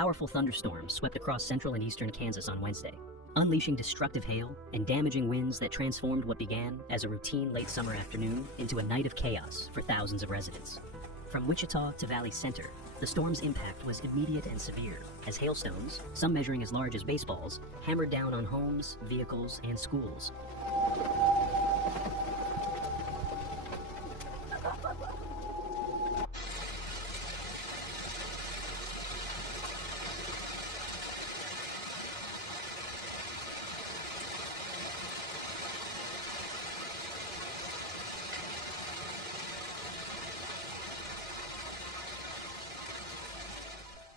powerful thunderstorms swept across central and eastern Kansas on Wednesday, unleashing destructive hail and damaging winds that transformed what began as a routine late summer afternoon into a night of chaos for thousands of residents. From Wichita to Valley Center, the storm's impact was immediate and severe, as hailstones, some measuring as large as baseballs, hammered down on homes, vehicles, and schools.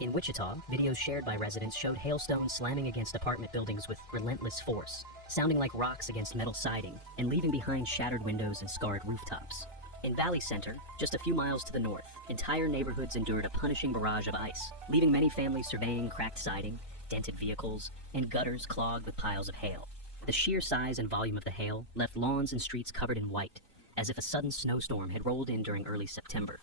In Wichita, videos shared by residents showed hailstones slamming against apartment buildings with relentless force, sounding like rocks against metal siding and leaving behind shattered windows and scarred rooftops. In Valley Center, just a few miles to the north, entire neighborhoods endured a punishing barrage of ice, leaving many families surveying cracked siding, dented vehicles, and gutters clogged with piles of hail. The sheer size and volume of the hail left lawns and streets covered in white, as if a sudden snowstorm had rolled in during early September.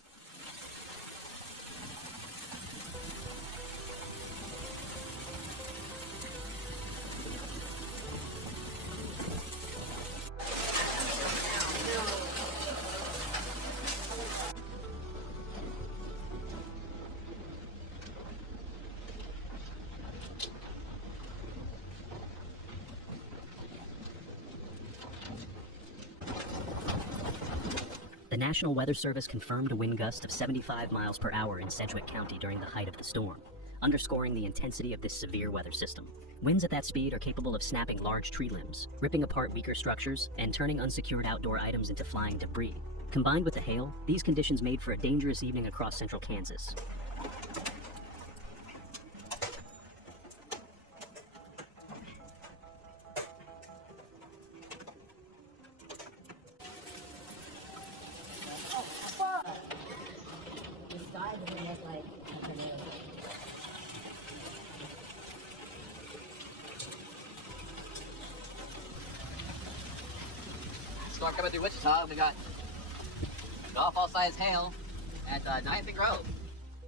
The National Weather Service confirmed a wind gust of 75 miles per hour in Sedgwick County during the height of the storm, underscoring the intensity of this severe weather system. Winds at that speed are capable of snapping large tree limbs, ripping apart weaker structures, and turning unsecured outdoor items into flying debris. Combined with the hail, these conditions made for a dangerous evening across central Kansas. Storm coming through Wichita. We got golf-all-size hail at 9th and Grove.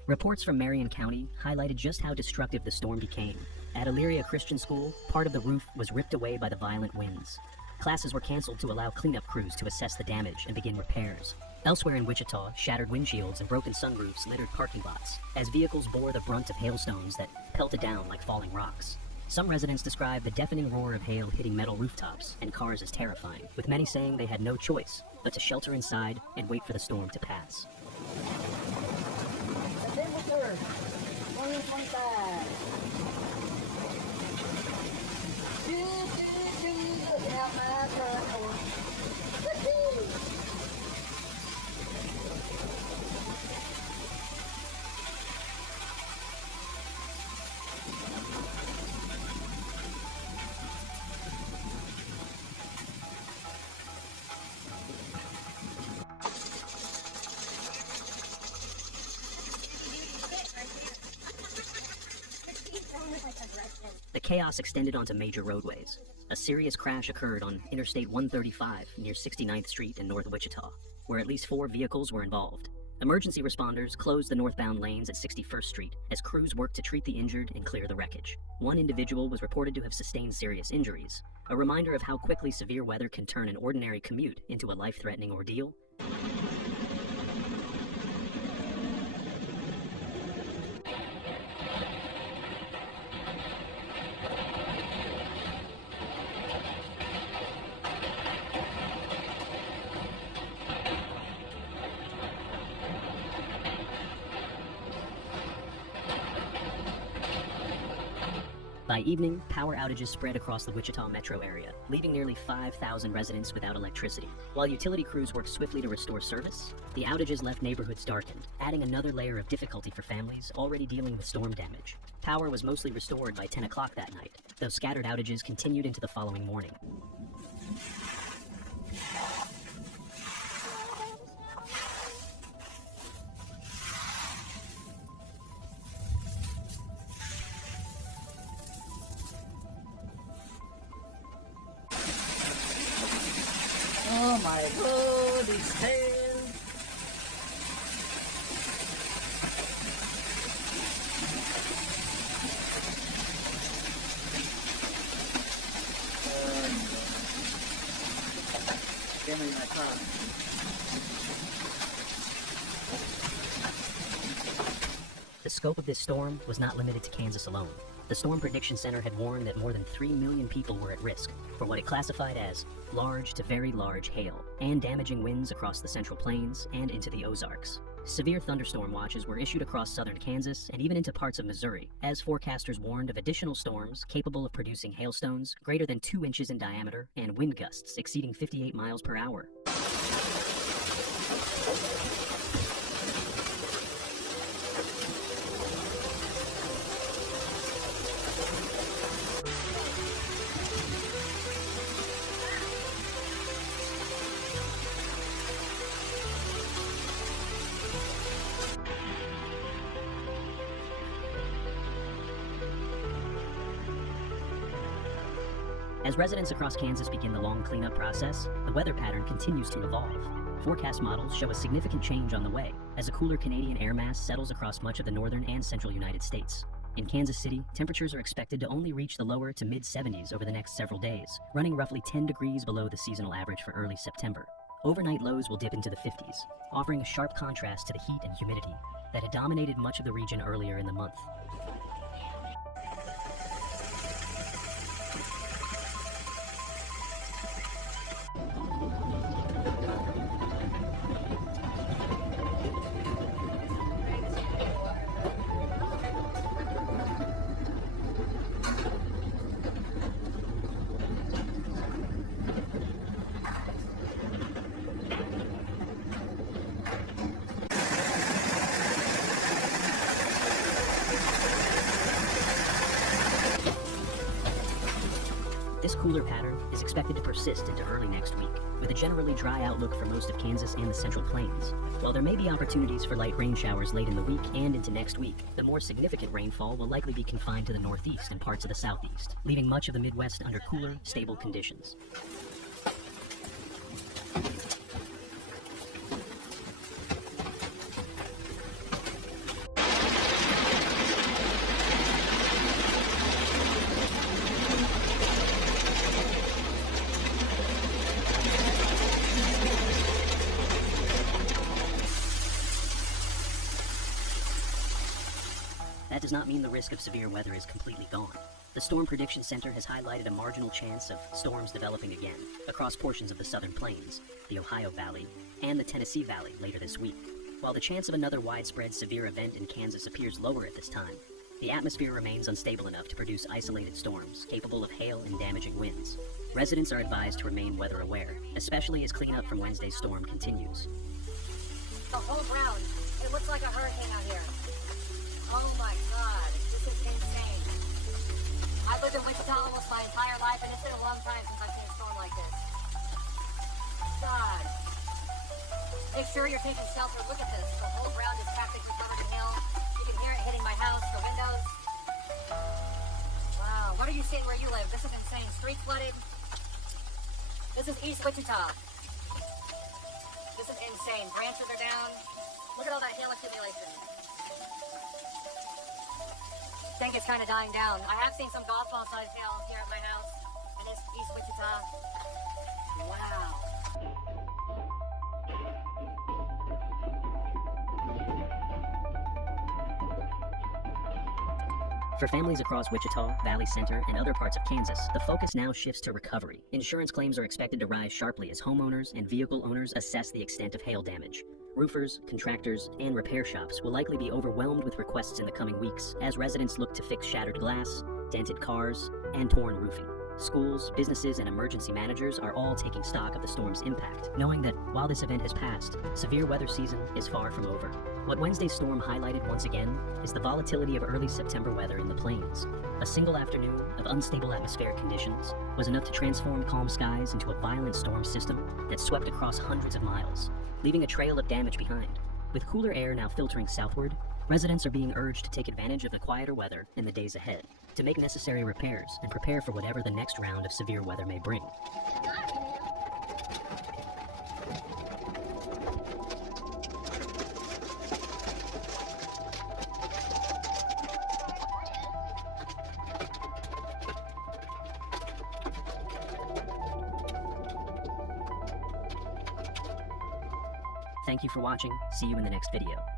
Reports from Marion County highlighted just how destructive the storm became. At Elyria Christian School, part of the roof was ripped away by the violent winds. Classes were canceled to allow cleanup crews to assess the damage and begin repairs. Elsewhere in Wichita, shattered windshields and broken sunroofs littered parking lots, as vehicles bore the brunt of hailstones that pelted down like falling rocks. Some residents describe the deafening roar of hail hitting metal rooftops and cars as terrifying, with many saying they had no choice but to shelter inside and wait for the storm to pass. September 3rd, 2025. Looking out my front door. The chaos extended onto major roadways. A serious crash occurred on Interstate 135 near 69th Street in North Wichita, where at least 4 vehicles were involved. Emergency responders closed the northbound lanes at 61st Street as crews worked to treat the injured and clear the wreckage. One individual was reported to have sustained serious injuries, a reminder of how quickly severe weather can turn an ordinary commute into a life-threatening ordeal. By evening, power outages spread across the Wichita metro area, leaving nearly 5,000 residents without electricity. While utility crews worked swiftly to restore service, the outages left neighborhoods darkened, adding another layer of difficulty for families already dealing with storm damage. Power was mostly restored by 10 o'clock that night, though scattered outages continued into the following morning. Oh my god, it's hail! family in my truck. The scope of this storm was not limited to Kansas alone. The Storm Prediction Center had warned that more than 3 million people were at risk for what it classified as large to very large hail and damaging winds across the Central Plains and into the Ozarks. Severe thunderstorm watches were issued across southern Kansas and even into parts of Missouri, as forecasters warned of additional storms capable of producing hailstones greater than 2 inches in diameter and wind gusts exceeding 58 miles per hour. As residents across Kansas begin the long cleanup process, the weather pattern continues to evolve. Forecast models show a significant change on the way as a cooler Canadian air mass settles across much of the northern and central United States. In Kansas City, temperatures are expected to only reach the lower to mid-70s over the next several days, running roughly 10 degrees below the seasonal average for early September. Overnight lows will dip into the 50s, offering a sharp contrast to the heat and humidity that had dominated much of the region earlier in the month. This cooler pattern is expected to persist into early next week, with a generally dry outlook for most of Kansas and the Central Plains. While there may be opportunities for light rain showers late in the week and into next week, the more significant rainfall will likely be confined to the northeast and parts of the southeast, leaving much of the Midwest under cooler, stable conditions. That does not mean the risk of severe weather is completely gone. The Storm Prediction Center has highlighted a marginal chance of storms developing again across portions of the southern plains, the Ohio Valley, and the Tennessee Valley later this week. While the chance of another widespread severe event in Kansas appears lower at this time, the atmosphere remains unstable enough to produce isolated storms capable of hail and damaging winds. Residents are advised to remain weather aware, especially as cleanup from Wednesday's storm continues. The whole ground, it looks like a hurricane out here. Oh my God, this is insane. I've lived in Wichita almost my entire life, and it's been a long time since I've seen a storm like this. God. Make sure you're taking shelter. Look at this. The whole ground is practically covered in hail. You can hear it hitting my house, the windows. Wow, what are you seeing where you live? This is insane. Streets flooded. This is East Wichita. This is insane. Branches are down. Look at all that hail accumulation. I think it's kind of dying down. I have seen some golf ball sized hail here at my house, and it's East Wichita. Wow. For families across Wichita, Valley Center, and other parts of Kansas, the focus now shifts to recovery. Insurance claims are expected to rise sharply as homeowners and vehicle owners assess the extent of hail damage. Roofers, contractors, and repair shops will likely be overwhelmed with requests in the coming weeks as residents look to fix shattered glass, dented cars, and torn roofing. Schools, businesses, and emergency managers are all taking stock of the storm's impact, knowing that while this event has passed, severe weather season is far from over. What Wednesday's storm highlighted once again is the volatility of early September weather in the plains. A single afternoon of unstable atmospheric conditions was enough to transform calm skies into a violent storm system that swept across hundreds of miles, leaving a trail of damage behind. With cooler air now filtering southward, residents are being urged to take advantage of the quieter weather in the days ahead, to make necessary repairs and prepare for whatever the next round of severe weather may bring. Thank you for watching. See you in the next video.